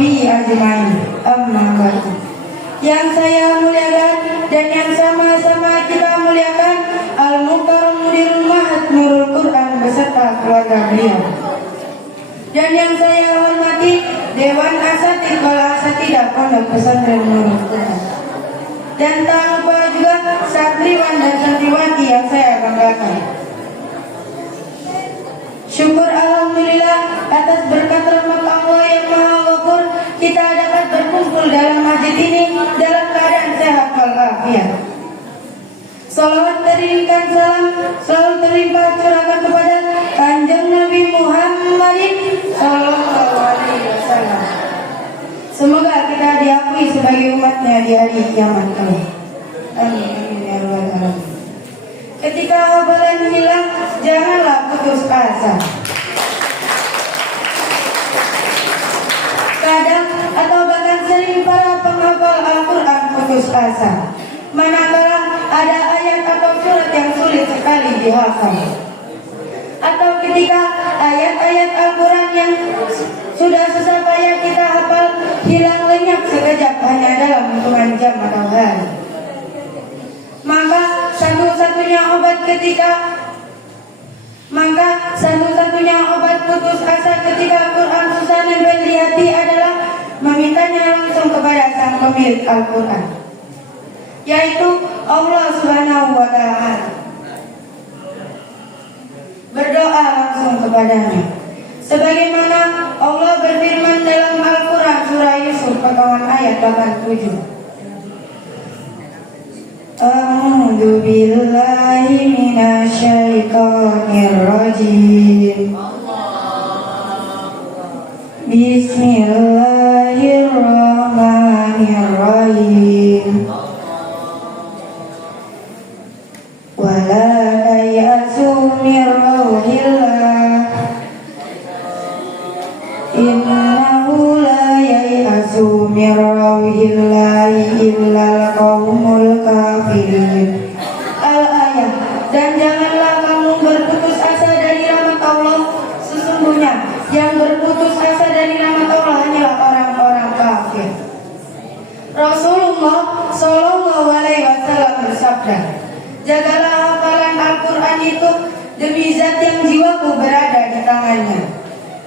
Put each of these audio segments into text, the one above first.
sahbihi ajmain. Amma ba'du. Yang saya muliakan dan yang sama-sama kita muliakan Al-Mukarram Mudirul Ma'had Nurul Quran beserta keluarga beliau. Dan yang saya hormati Dewan Asatidz wal Asatidah Pondok Pesantren Nurul Quran. Dan tak lupa juga santriwan dan santriwati yang saya banggakan. Syukur alhamdulillah atas berkat rahmat Allah yang Maha Ghafur, kita dapat berkumpul dalam masjid ini dalam keadaan sehat walafiat. Salawat teriringkan salam selalu terlimpah curahkan kepada Kanjeng Nabi Muhammad sallallahu alaihi wasallam. Semoga kita diakui sebagai umatnya di hari kiamat kelak. Amin ya rabbal alamin. Ketika hafalan hilang, janganlah putus asa. Kadang atau bahkan sering para penghafal Al-Quran putus asa, manakala ada ayat atau surat yang sulit sekali dihafal, atau ketika ayat-ayat Al-Quran yang sudah susah payah kita hafal hilang lenyap sekejap hanya dalam hitungan jam atau hari. Maka satu-satunya obat putus asa ketika Al-Quran susah nempel di hati adalah memintanya langsung kepada sang pemilik Al-Quran, yaitu Allah Subhanahu wa Ta'ala. Berdoa langsung kepadanya, sebagaimana Allah berfirman dalam Al-Quran surah Yusuf potongan ayat 87. A'udzu billahi minasyaitonir rajim. Bismillahirrahmanirrahim. Wala tayasu min rauhillah, innahu la yayasu min rauhillahi illal qaumul kafirin. Al-ayat. Dan janganlah kamu berputus asa dari rahmat Allah, sesungguhnya yang berputus asa dari rahmat Allah hanyalah orang-orang kafir. Rasulullah Shallallahu Alaihi Wasallam bersabda, jagalah hafalan Al-Quran itu demi zat yang jiwaku berada di tangannya.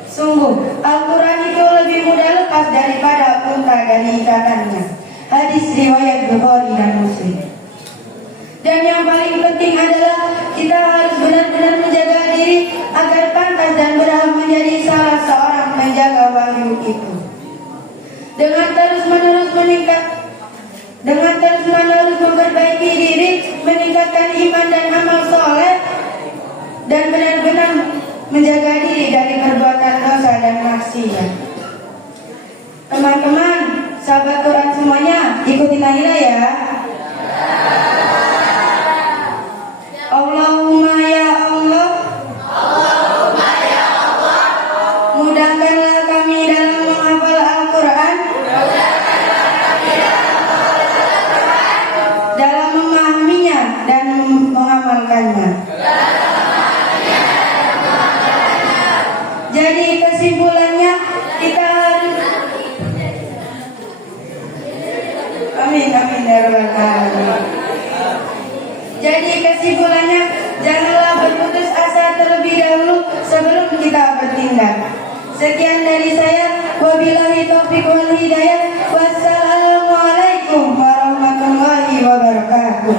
Sungguh Al-Quran itu lebih mudah lepas daripada unta dari ikatannya. Hadis riwayat Bukhari dan Muslim. Dan yang paling penting adalah kita harus benar-benar menjaga diri agar pantas dan berhak menjadi salah seorang penjaga wahyu itu. Dengan terus-menerus memperbaiki diri, meningkatkan iman dan amal soleh, dan benar-benar menjaga diri dari perbuatan dosa dan maksiat. Teman-teman, sahabat Quran semuanya, ikuti Naila ya. Allahumma ya Allah, Allahumma ya Allah, mudahkanlah kami dalam menghafal Al-Quran, dalam memahaminya dan mengamalkannya. Jadi kesimpulannya kita harus amin ya rabbal alamin. Jadi kesimpulannya, janganlah berputus asa terlebih dahulu sebelum kita bertindak. Sekian dari saya. Wabillahi taufiq wal hidayah. Wassalamualaikum warahmatullahi wabarakatuh.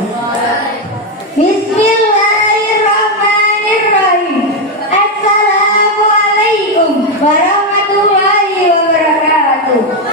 Bismillahirrahmanirrahim. Assalamualaikum warahmatullahi wabarakatuh.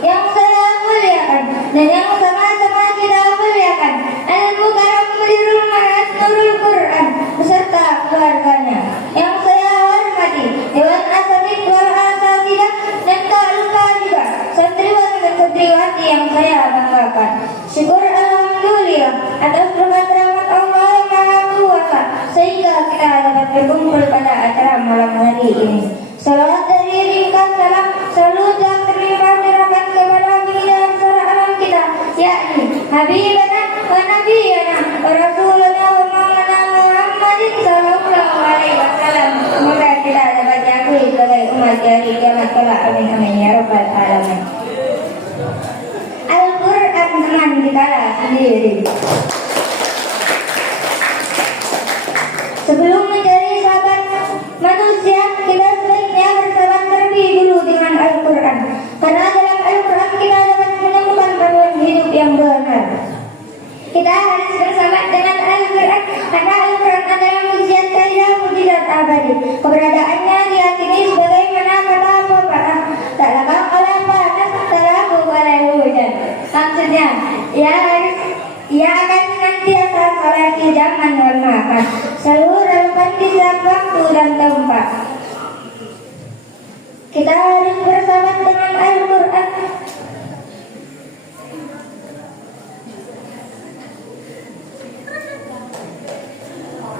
Yang saya muliakan dan yang sama-sama kita muliakan Al-Mukarram Mudirul Ma'had Nurul Quran beserta keluarganya. Yang saya hormati Dewan Asatidz wal Asatidah, dan tak lupa juga santriwan dan santriwati yang saya banggakan. Syukur alhamdulillah atas rahmat Allah yang Maha Kuasa sehingga kita dapat berkumpul pada acara malam hari ini. Salawat dari ringkas salam, salut حبيبنا ونبينا ورسولنا ومولانا Muhammad sallallahu alaihi wasallam. Semoga kita dapat diakui sebagai umat dari kiamat kelak. Amin amin ya rabbal alamin. Al-Quran teman kita sendiri. Sebelum mencari sahabat manusia, kita sebaiknya bersahabat terlebih dulu dengan Al-Quran. Karena dalam Al-Quran kita dapat menemukan panduan hidup yang benar. Kita harus bersahabat dengan Al-Quran karena Al-Quran adalah mukjizat abadi. Keberadaannya diyakini sebagaimana kata pepatah, tak lekang oleh panas, tak laku oleh hujan. Maksudnya, ia akan senantiasa soleh di zaman dan makan, selalu relevan di setiap waktu dan tempat. Kita harus bersahabat dengan Al-Quran.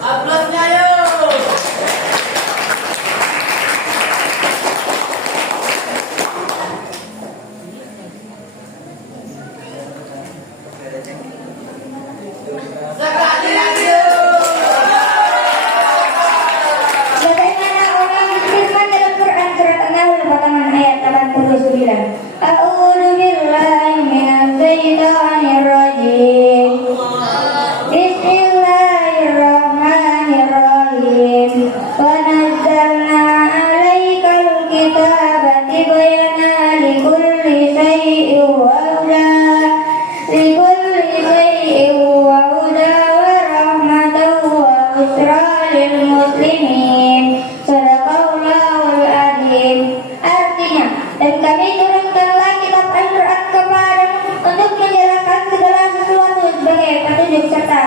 Aplausnya yuk. Sekali lagi yuk. Bagaimana Allah berfirman dalam Quran surat An-Nahl potongan ayat 89. A'udzu billahi minasy syaithanir rajim. Bismillahirrahmanirrahim. Wa nazzalna 'alaikal kitaba tibyana likulli syai'in wa rahmatan wa busyra lil muslimin. Shadaqallahul adzim. Artinya, dan kami turunkanlah kitab Al-Quran kepadamu untuk menjelaskan segala sesuatu sebagai petunjuk serta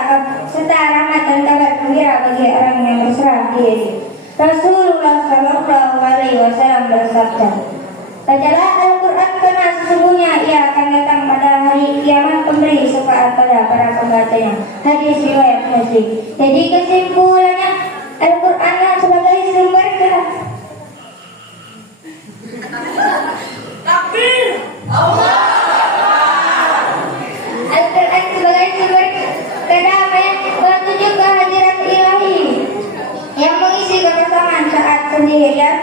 rahmat dan kabar gembira bagi orang yang berserah diri. Rasulullah sallallahu alaihi wasallam bersabda, bacalah Al-Quran karena sesungguhnya ia akan datang pada hari kiamat memberi syafaat pada para pembacanya. Hadis riwayat Muslim. Jadi kesimpulannya, Al-Quran sebagai sumber Takbir. Allah. Al-Quran sebagai sumber kedamaian, petunjuk kehadiran ilahi yang mengisi kebersamaan saat sendirian,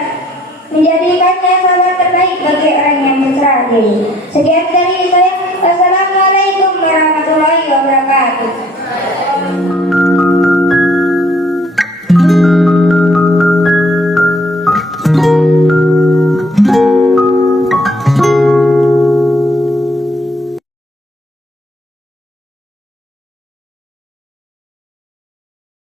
menjadikannya sahabat terbaik bagi orang yang berserah diri. Sekian dari saya. Wassalamualaikum warahmatullahi wabarakatuh.